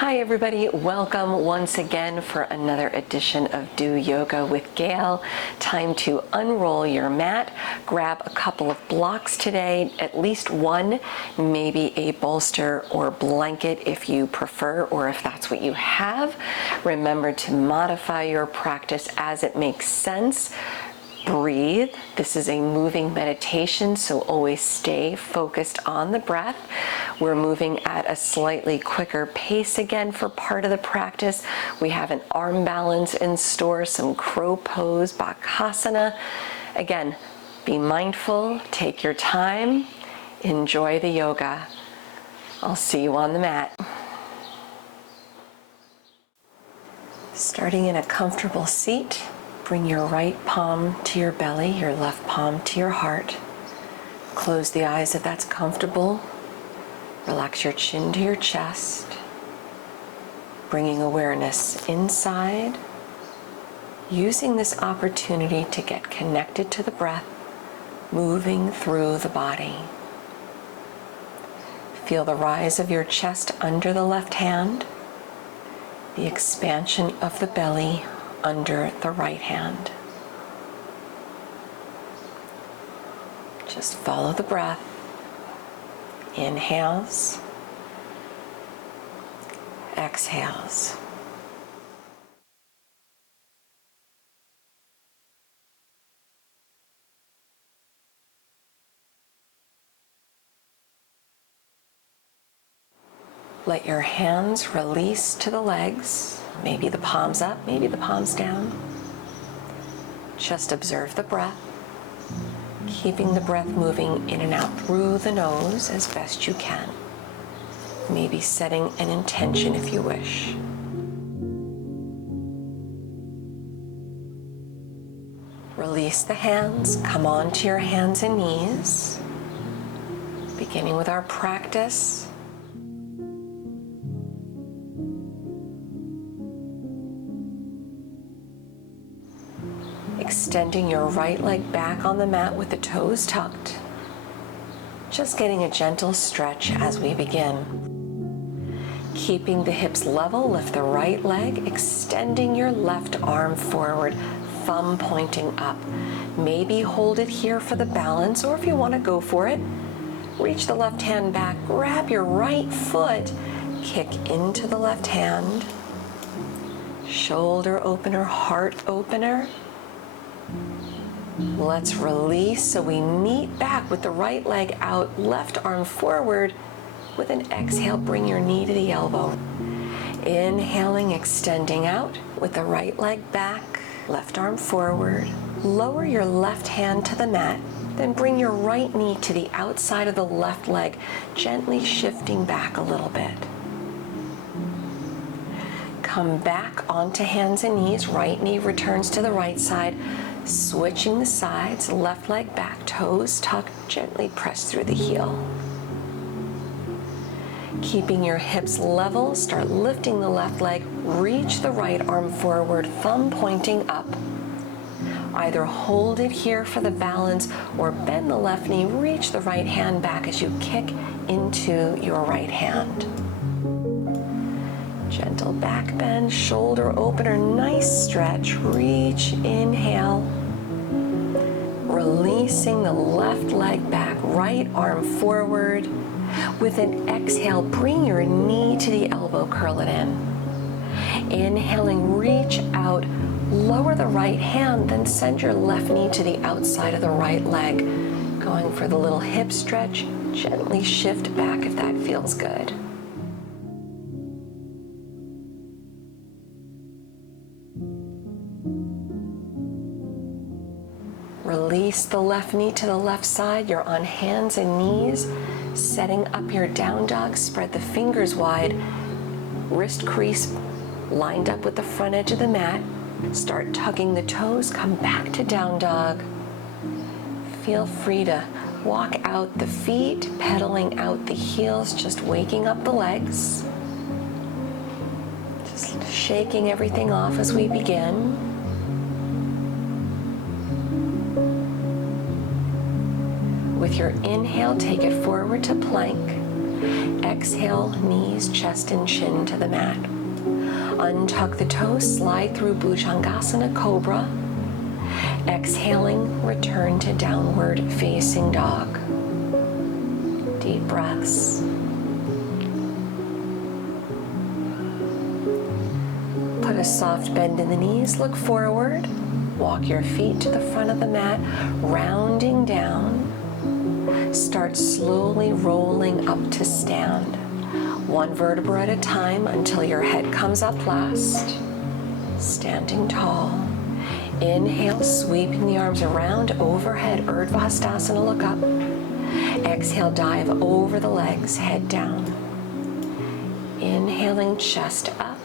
Hi everybody, welcome once again for another edition of Do Yoga with Gail. Time to unroll your mat, grab a couple of blocks today, at least one, maybe a bolster or blanket if you prefer or if that's what you have. Remember to modify your practice as it makes sense. Breathe. This is a moving meditation, so always stay focused on the breath. We're moving at a slightly quicker pace again for part of the practice. We have an arm balance in store, some crow pose, Backhasana. Again, be mindful, take your time, enjoy the yoga. I'll see you on the mat. Starting in a comfortable seat. Bring your right palm to your belly, your left palm to your heart. Close the eyes if that's comfortable. Relax your chin to your chest. Bringing awareness inside. Using this opportunity to get connected to the breath, moving through the body. Feel the rise of your chest under the left hand, the expansion of the belly under the right hand. Just follow the breath. Inhales, exhales. Let your hands release to the legs. Maybe the palms up, maybe the palms down. Just observe the breath, keeping the breath moving in and out through the nose as best you can. Maybe setting an intention if you wish. Release the hands, come onto your hands and knees. Beginning with our practice. Extending your right leg back on the mat with the toes tucked. Just getting a gentle stretch as we begin. Keeping the hips level, lift the right leg, extending your left arm forward, thumb pointing up. Maybe hold it here for the balance, or if you want to go for it, reach the left hand back, grab your right foot, kick into the left hand. Shoulder opener, heart opener. Let's release, so we meet back with the right leg out, left arm forward. With an exhale, bring your knee to the elbow. Inhaling, extending out with the right leg back, left arm forward. Lower your left hand to the mat, then bring your right knee to the outside of the left leg, gently shifting back a little bit. Come back onto hands and knees, right knee returns to the right side. Switching the sides, left leg back, toes tucked, gently press through the heel. Keeping your hips level, start lifting the left leg, reach the right arm forward, thumb pointing up. Either hold it here for the balance or bend the left knee, reach the right hand back as you kick into your right hand. Gentle back bend, shoulder opener, nice stretch, reach, inhale. Releasing the left leg back, right arm forward. With an exhale, bring your knee to the elbow, curl it in. Inhaling, reach out, lower the right hand, then send your left knee to the outside of the right leg. Going for the little hip stretch, gently shift back if that feels good. Release the left knee to the left side. You're on hands and knees. Setting up your down dog. Spread the fingers wide. Wrist crease lined up with the front edge of the mat. Start tugging the toes. Come back to down dog. Feel free to walk out the feet, pedaling out the heels, just waking up the legs. Just shaking everything off as we begin. With your inhale, take it forward to plank. Exhale, knees, chest, and chin to the mat. Untuck the toes, slide through Bhujangasana, Cobra. Exhaling, return to downward facing dog. Deep breaths. Put a soft bend in the knees, look forward. Walk your feet to the front of the mat, rounding down. Start slowly rolling up to stand. One vertebra at a time until your head comes up last. Standing tall. Inhale, sweeping the arms around, overhead, Urdhva Hastasana, look up. Exhale, dive over the legs, head down. Inhaling, chest up.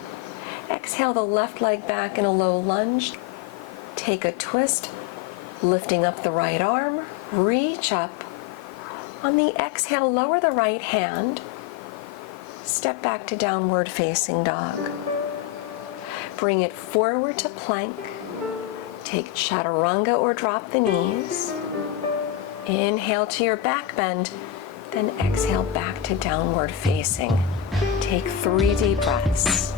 Exhale the left leg back in a low lunge. Take a twist, lifting up the right arm, reach up. On the exhale, lower the right hand. Step back to downward facing dog. Bring it forward to plank. Take chaturanga or drop the knees. Inhale to your back bend, then exhale back to downward facing. Take 3 deep breaths.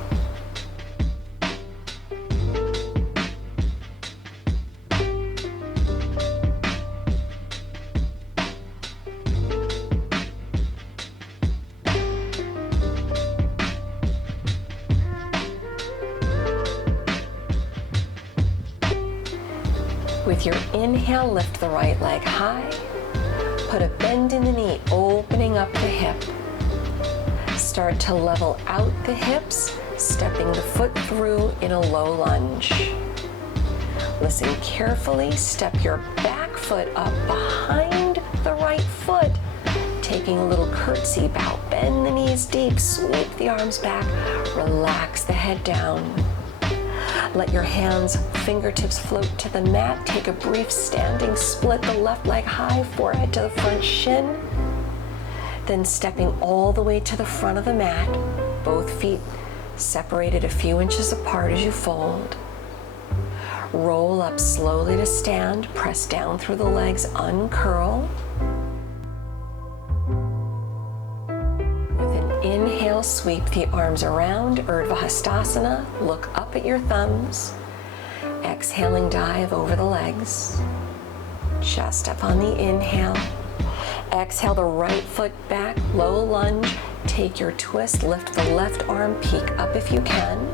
With your inhale, lift the right leg high. Put a bend in the knee, opening up the hip. Start to level out the hips, stepping the foot through in a low lunge. Listen carefully, step your back foot up behind the right foot, taking a little curtsy bow. Bend the knees deep, sweep the arms back, relax the head down. Let your hands, fingertips float to the mat. Take a brief standing split, the left leg high, forehead to the front shin. Then stepping all the way to the front of the mat, both feet separated a few inches apart as you fold. Roll up slowly to stand, press down through the legs, uncurl. Inhale, sweep the arms around, Urdhva Hastasana, look up at your thumbs. Exhaling, dive over the legs. Chest up on the inhale. Exhale the right foot back, low lunge. Take your twist, lift the left arm, peek up if you can.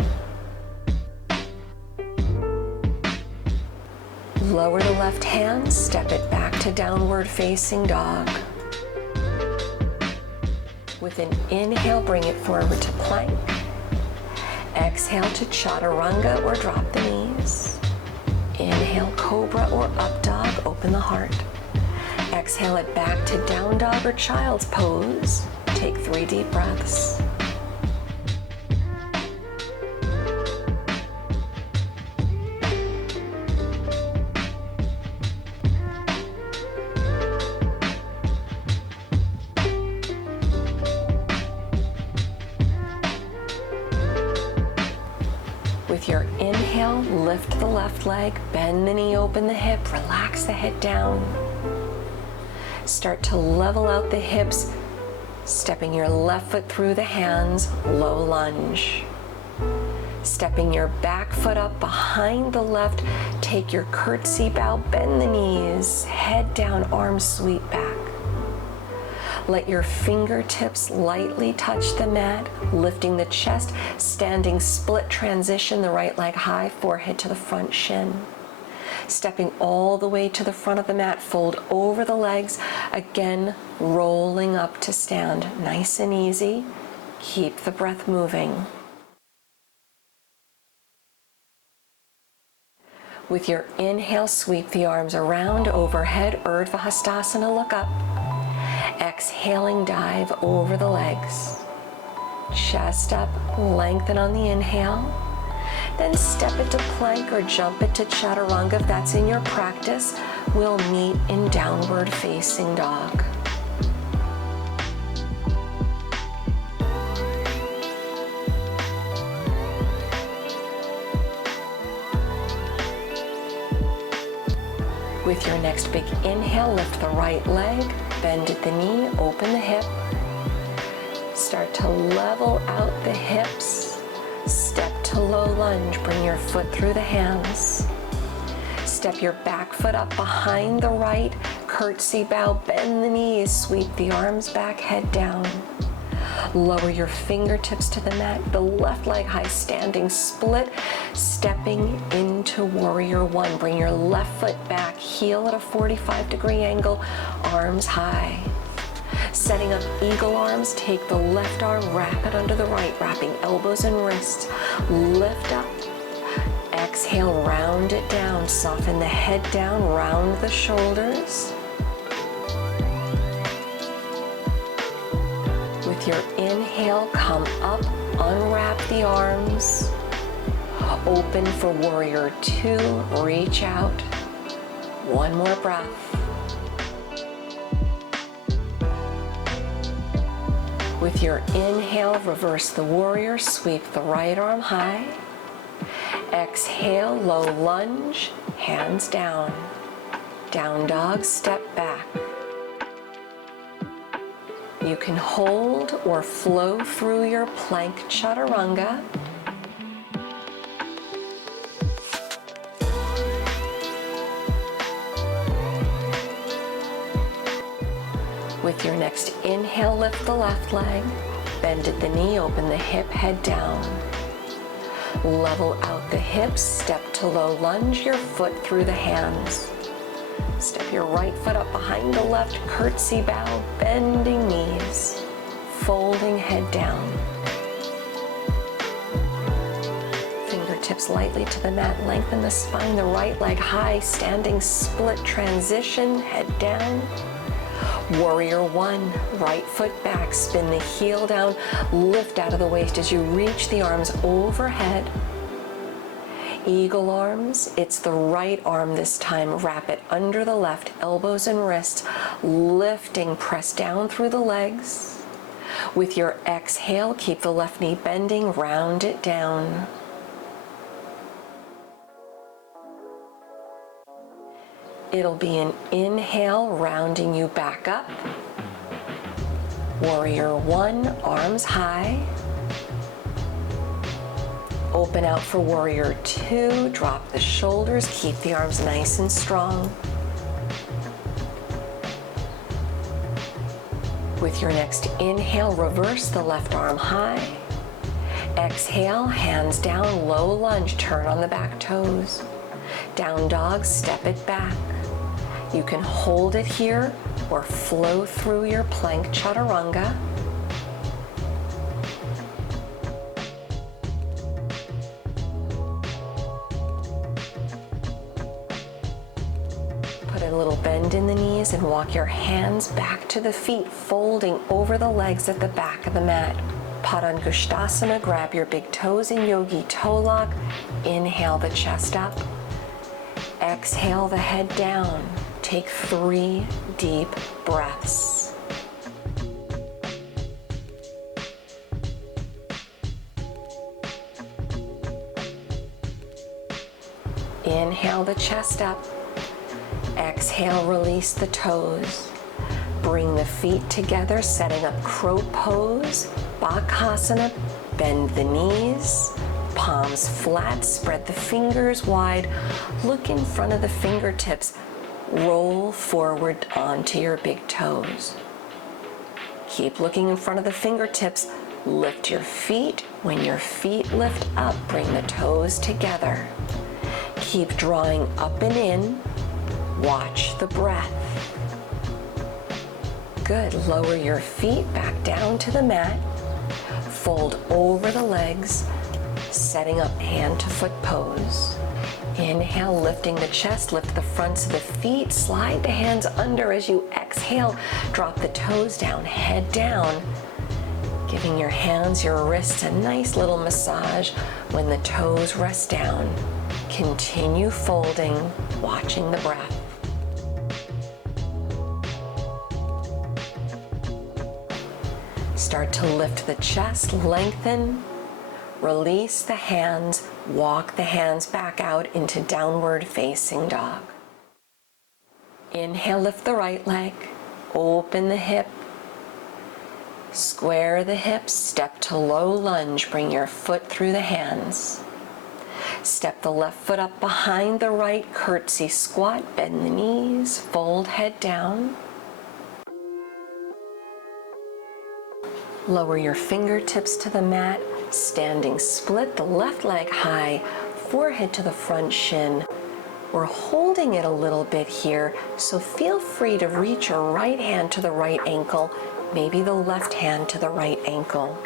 Lower the left hand, step it back to downward facing dog. With an inhale, bring it forward to plank. Exhale to chaturanga or drop the knees. Inhale, cobra or up dog, open the heart. Exhale it back to down dog or child's pose. Take 3 deep breaths. With your inhale, lift the left leg, bend the knee, open the hip, relax the head down. Start to level out the hips, stepping your left foot through the hands, low lunge. Stepping your back foot up behind the left, take your curtsy bow, bend the knees, head down, arms sweep back. Let your fingertips lightly touch the mat, lifting the chest, standing split transition, the right leg high, forehead to the front shin. Stepping all the way to the front of the mat, fold over the legs, again rolling up to stand. Nice and easy. Keep the breath moving. With your inhale, sweep the arms around, overhead, Urdhva Hastasana, look up. Exhaling, dive over the legs. Chest up, lengthen on the inhale. Then step it to plank or jump it to chaturanga if that's in your practice. We'll meet in downward facing dog. With your next big inhale, lift the right leg, bend at the knee, open the hip. Start to level out the hips. Step to low lunge, bring your foot through the hands. Step your back foot up behind the right, curtsy bow, bend the knees, sweep the arms back, head down. Lower your fingertips to the mat, the left leg high, standing split, stepping into warrior one. Bring your left foot back, heel at a 45-degree angle, arms high. Setting up eagle arms, take the left arm, wrap it under the right, wrapping elbows and wrists. Lift up. Exhale, round it down, soften the head down, round the shoulders. With your inhale, come up, unwrap the arms. Open for warrior two, reach out. One more breath. With your inhale, reverse the warrior, sweep the right arm high. Exhale, low lunge, hands down. Down dog, step back. You can hold or flow through your plank chaturanga. With your next inhale, lift the left leg, bend at the knee, open the hip, head down. Level out the hips, step to low lunge, your foot through the hands. Step your right foot up behind the left, curtsy bow, bending knees, folding head down. Fingertips lightly to the mat, lengthen the spine, the right leg high, standing split transition, head down. Warrior one, right foot back, spin the heel down, lift out of the waist as you reach the arms overhead. Eagle arms, it's the right arm this time, wrap it under the left, elbows and wrists, lifting, press down through the legs. With your exhale, keep the left knee bending, round it down. It'll be an inhale, rounding you back up. Warrior one, arms high. Open out for warrior two, drop the shoulders, keep the arms nice and strong. With your next inhale, reverse the left arm high. Exhale, hands down, low lunge, turn on the back toes. Down dog, step it back. You can hold it here or flow through your plank chaturanga. Put a little bend in the knees and walk your hands back to the feet, folding over the legs at the back of the mat. Padangusthasana, grab your big toes in yogi toe lock. Inhale the chest up. Exhale the head down. Take 3 deep breaths. Inhale the chest up. Exhale, release the toes. Bring the feet together, setting up crow pose. Backhasana, bend the knees. Palms flat, spread the fingers wide. Look in front of the fingertips. Roll forward onto your big toes. Keep looking in front of the fingertips. Lift your feet. When your feet lift up, bring the toes together. Keep drawing up and in. Watch the breath. Good. Lower your feet back down to the mat. Fold over the legs, setting up hand to foot pose. Inhale, lifting the chest, lift the fronts of the feet, slide the hands under as you exhale, drop the toes down, head down, giving your hands, your wrists a nice little massage when the toes rest down. Continue folding, watching the breath. Start to lift the chest, lengthen. Release the hands, walk the hands back out into downward facing dog. Inhale, lift the right leg, open the hip, Square the hips, step to low lunge, bring your foot through the hands. Step the left foot up behind the right, curtsy squat, bend the knees, fold head down. Lower your fingertips to the mat, standing split, the left leg high, forehead to the front shin. We're holding it a little bit here, so feel free to reach your right hand to the right ankle, maybe the left hand to the right ankle.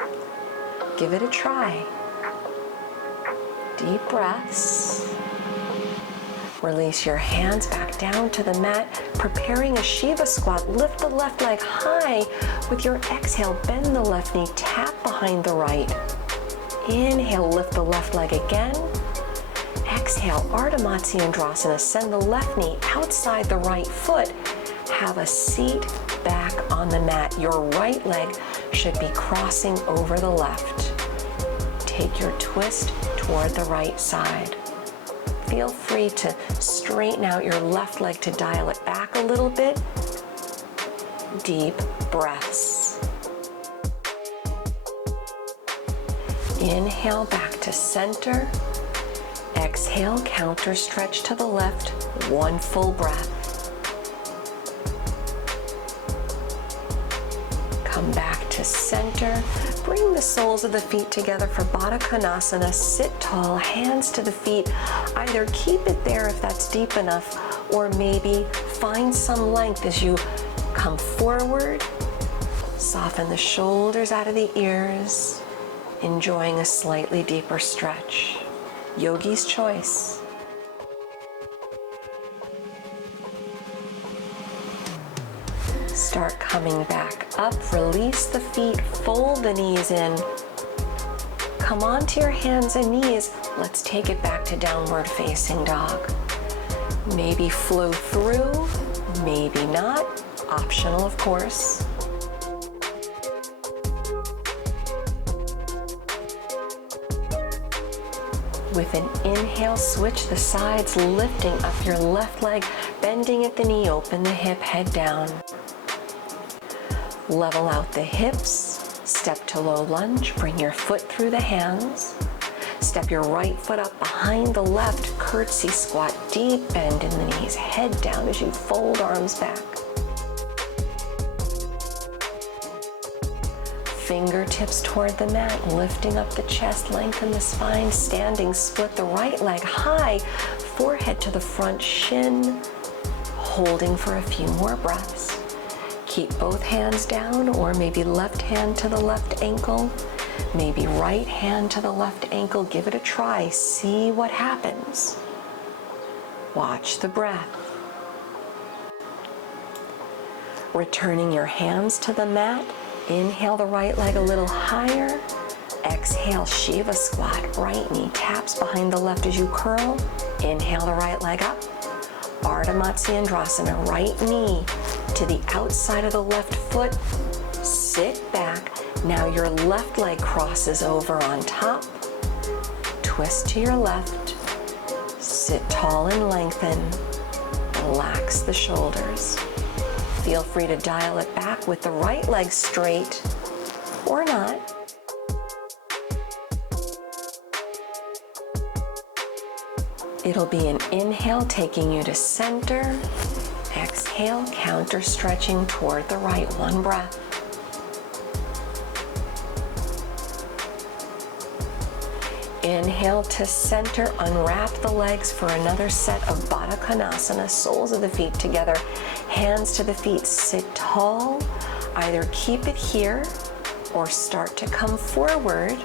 Give it a try. Deep breaths. Release your hands back down to the mat, preparing a Shiva Squat. Lift the left leg high. With your exhale, bend the left knee, tap behind the right. Inhale, lift the left leg again. Exhale, Ardha Matsyendrasana. Send the left knee outside the right foot. Have a seat back on the mat. Your right leg should be crossing over the left. Take your twist toward the right side. Feel free to straighten out your left leg to dial it back a little bit. Deep breaths. Inhale back to center. Exhale, counter stretch to the left. One full breath. Come back to center. Bring the soles of the feet together for Badakhanasana. Sit tall, hands to the feet. Either keep it there if that's deep enough, or maybe find some length as you come forward. Soften the shoulders out of the ears, enjoying a slightly deeper stretch. Yogi's choice. Start coming back up, release the feet, fold the knees in. Come onto your hands and knees. Let's take it back to downward facing dog. Maybe flow through, maybe not. Optional, of course. With an inhale, switch the sides, lifting up your left leg, bending at the knee, open the hip, head down. Level out the hips, step to low lunge, bring your foot through the hands. Step your right foot up behind the left, curtsy squat, deep bend in the knees, head down as you fold arms back. Fingertips toward the mat, lifting up the chest, lengthen the spine, standing split, the right leg high, forehead to the front shin, holding for a few more breaths. Keep both hands down, or maybe left hand to the left ankle, maybe right hand to the left ankle. Give it a try, see what happens. Watch the breath. Returning your hands to the mat, inhale the right leg a little higher. Exhale, Shiva Squat. Right knee taps behind the left as you curl. Inhale the right leg up. Ardha Matsyendrasana. Right knee to the outside of the left foot. Sit back. Now your left leg crosses over on top. Twist to your left. Sit tall and lengthen. Relax the shoulders. Feel free to dial it back with the right leg straight or not. It'll be an inhale taking you to center. Exhale, counter stretching toward the right. One breath. Inhale to center, unwrap the legs for another set of Badakhanasana, soles of the feet together, hands to the feet, sit tall. Either keep it here or start to come forward,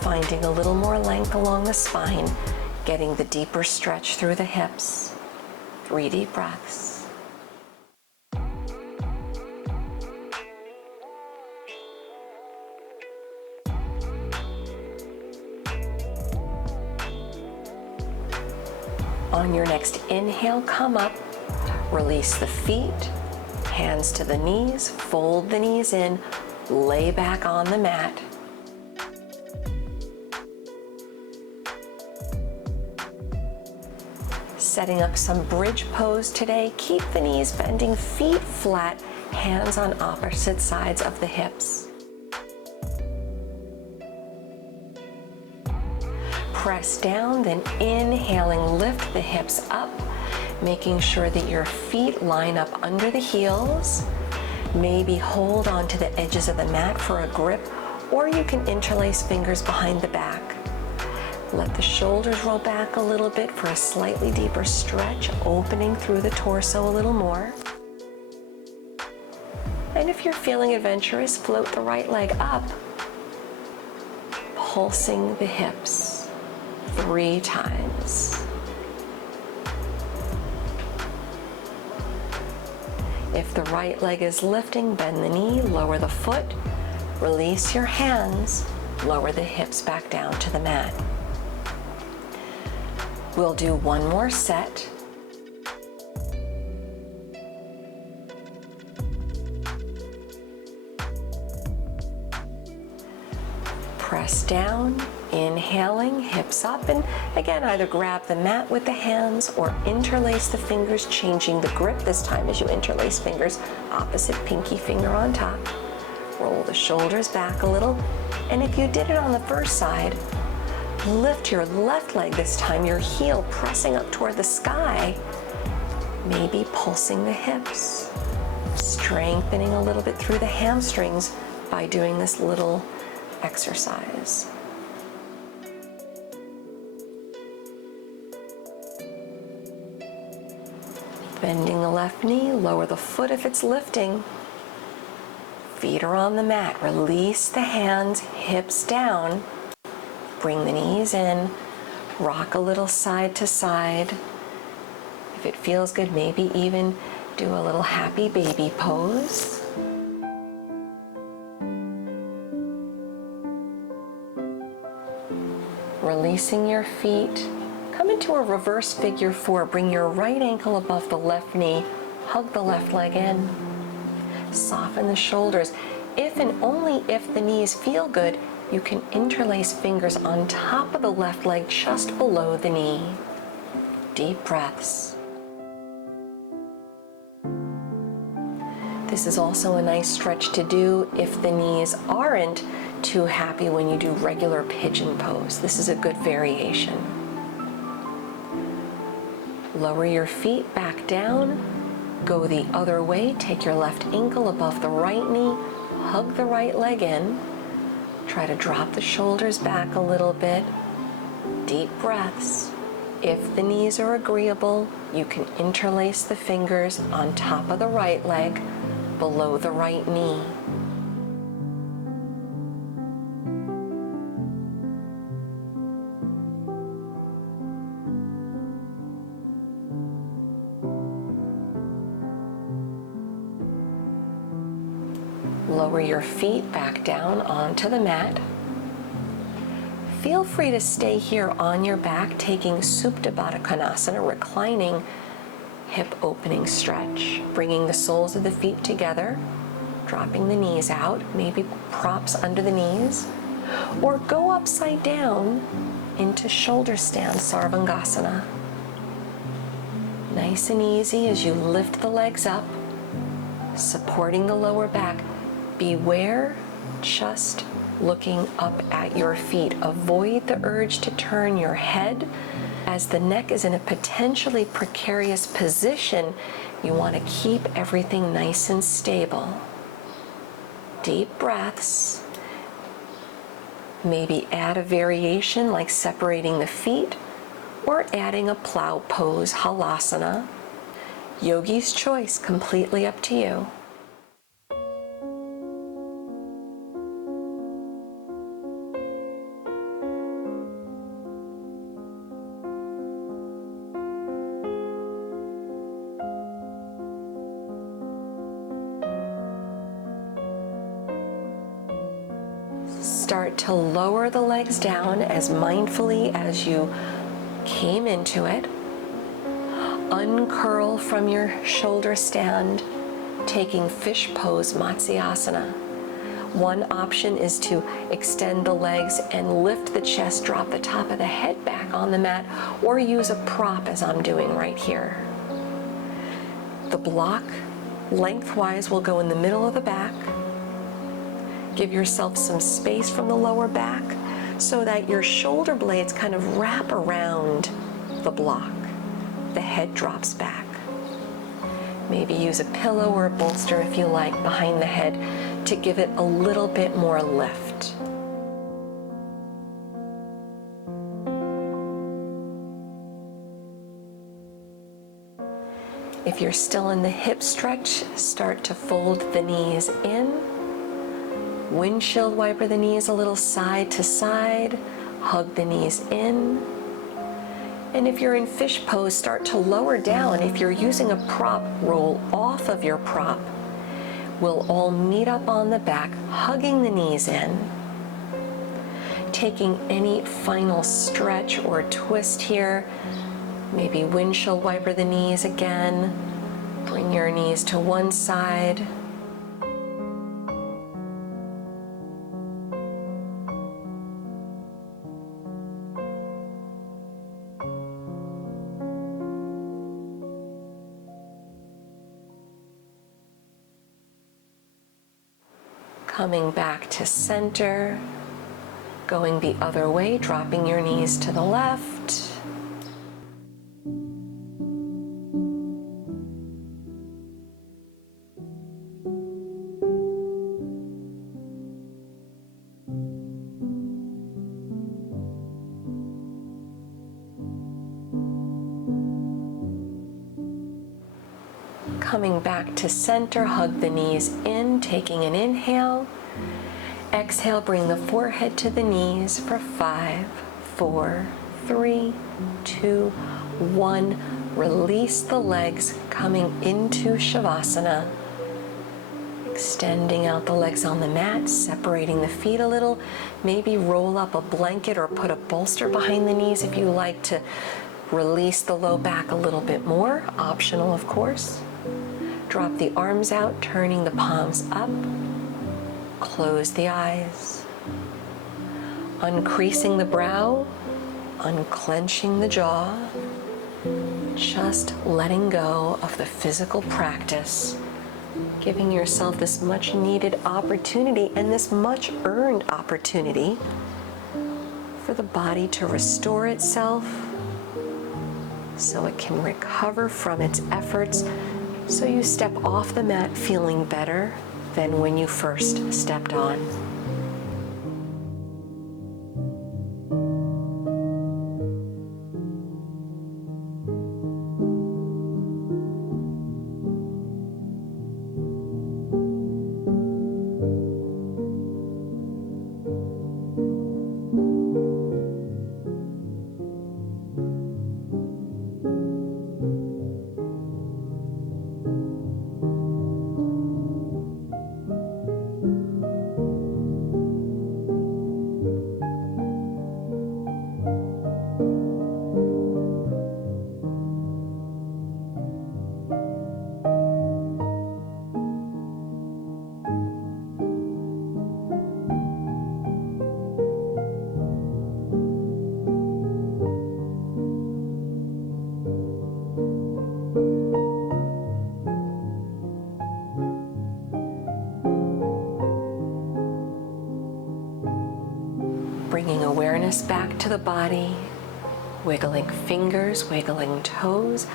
finding a little more length along the spine, getting the deeper stretch through the hips. 3 deep breaths. On your next inhale, come up, release the feet, hands to the knees, fold the knees in, lay back on the mat. Setting up some bridge pose today. Keep the knees bending, feet flat, hands on opposite sides of the hips. press down, then inhaling, lift the hips up, making sure that your feet line up under the heels. Maybe hold onto the edges of the mat for a grip, or you can interlace fingers behind the back. Let the shoulders roll back a little bit for a slightly deeper stretch, opening through the torso a little more. And if you're feeling adventurous, float the right leg up, pulsing the hips 3 times. If the right leg is lifting, bend the knee, lower the foot, release your hands, lower the hips back down to the mat. We'll do one more set. Press down, inhaling, hips up, and again, either grab the mat with the hands or interlace the fingers, changing the grip this time as you interlace fingers, opposite pinky finger on top. Roll the shoulders back a little, and if you did it on the first side, lift your left leg this time, your heel pressing up toward the sky, maybe pulsing the hips, strengthening a little bit through the hamstrings by doing this little exercise. Bending the left knee, lower the foot if it's lifting. Feet are on the mat. Release the hands, hips down. Bring the knees in. Rock a little side to side. If it feels good, maybe even do a little happy baby pose. Releasing your feet. Come into a reverse figure 4. Bring your right ankle above the left knee. Hug the left leg in. Soften the shoulders. If and only if the knees feel good, you can interlace fingers on top of the left leg just below the knee. Deep breaths. This is also a nice stretch to do if the knees aren't too happy when you do regular pigeon pose. This is a good variation. Lower your feet back down. Go the other way. Take your left ankle above the right knee. Hug the right leg in. Try to drop the shoulders back a little bit. Deep breaths. If the knees are agreeable, you can interlace the fingers on top of the right leg, below the right knee. Lower your feet back down onto the mat. Feel free to stay here on your back, taking Supta Badakhanasana, reclining hip opening stretch, bringing the soles of the feet together, dropping the knees out, maybe props under the knees, or go upside down into shoulder stand, Sarvangasana. Nice and easy as you lift the legs up, supporting the lower back. Beware just looking up at your feet. Avoid the urge to turn your head. As the neck is in a potentially precarious position, you want to keep everything nice and stable. Deep breaths. Maybe add a variation like separating the feet or adding a plow pose, Halasana. Yogi's choice, completely up to you. Start to lower the legs down as mindfully as you came into it. Uncurl from your shoulder stand, taking fish pose, Matsyasana. One option is to extend the legs and lift the chest, drop the top of the head back on the mat, or use a prop as I'm doing right here. The block lengthwise will go in the middle of the back. Give yourself some space from the lower back. so that your shoulder blades kind of wrap around the block. The head drops back. Maybe use a pillow or a bolster if you like behind the head to give it a little bit more lift. If you're still in the hip stretch, start to fold the knees in. Windshield wiper the knees a little side to side. Hug the knees in. And if you're in fish pose, start to lower down. If you're using a prop, roll off of your prop. We'll all meet up on the back, hugging the knees in. Taking any final stretch or twist here. Maybe windshield wiper the knees again. Bring your knees to one side. Coming back to center. Going the other way, dropping your knees to the left. Coming back to center, hug the knees in, taking an inhale. Exhale, bring the forehead to the knees for 5, 4, 3, 2, 1. Release the legs, coming into Shavasana. Extending out the legs on the mat, separating the feet a little. Maybe roll up a blanket or put a bolster behind the knees if you like to release the low back a little bit more. Optional, of course. Drop the arms out, turning the palms up. Close the eyes. Uncreasing the brow, unclenching the jaw. Just letting go of the physical practice. Giving yourself this much needed opportunity and this much earned opportunity for the body to restore itself so it can recover from its efforts, so you step off the mat feeling better than when you first stepped on. Bringing awareness back to the body, wiggling fingers, wiggling toes,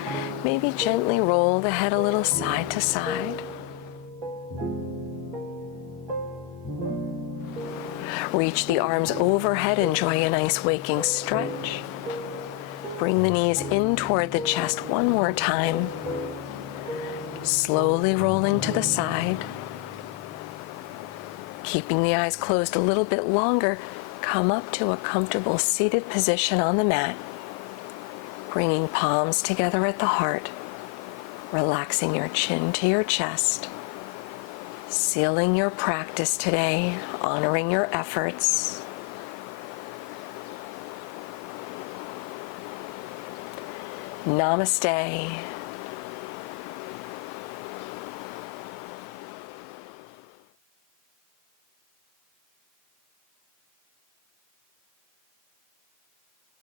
maybe gently roll the head a little side to side. Reach the arms overhead, enjoy a nice waking stretch. Bring the knees in toward the chest one more time. Slowly rolling to the side. Keeping the eyes closed a little bit longer, come up to a comfortable seated position on the mat. Bringing palms together at the heart, relaxing your chin to your chest. Sealing your practice today, honoring your efforts. Namaste.